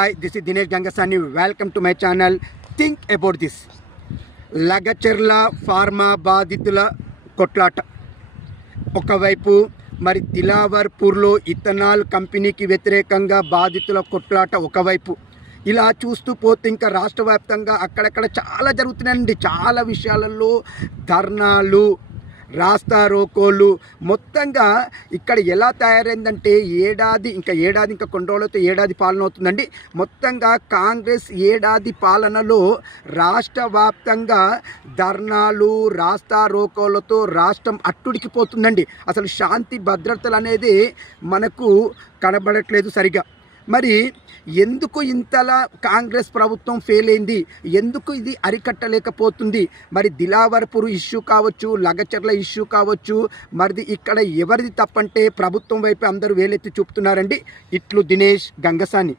Hi, this is Dinesh Gangasani. Welcome to my channel. Think about this. Lagacharla pharma బాధితుల కొట్లాట ఒకవైపు, మరి దిలావర్పూర్లో ethanol కంపెనీకి వ్యతిరేకంగా బాధితుల కొట్లాట ఒకవైపు. ఇలా చూస్తూ పోతే ఇంకా రాష్ట్ర వ్యాప్తంగా అక్కడక్కడ చాలా జరుగుతున్నాయండి. చాలా విషయాలలో ధర్నాలు, రాస్తా రోకోలు, మొత్తంగా ఇక్కడ ఎలా తయారైందంటే ఏడాది ఇంకా కొన్ని రోజులతో ఏడాది పాలన అవుతుందండి. మొత్తంగా కాంగ్రెస్ ఏడాది పాలనలో రాష్ట్ర వ్యాప్తంగా ధర్నాలు, రాస్తా రోకోలతో రాష్ట్రం అట్టుడికిపోతుందండి. అసలు శాంతి భద్రతలు అనేది మనకు కనబడట్లేదు సరిగా. మరి ఎందుకు ఇంతలా కాంగ్రెస్ ప్రభుత్వం ఫెయిల్ అయింది? ఎందుకు ఇది అరికట్టలేకపోతుంది? మరి దిలావర్పూర్ ఇష్యూ కావచ్చు, లగచర్ల ఇష్యూ కావచ్చు, మరి ఇక్కడ ఎవరిది తప్పంటే ప్రభుత్వం వైపు అందరూ వేలెత్తి చూపుతున్నారండి. ఇట్లు దినేష్ గంగసాని.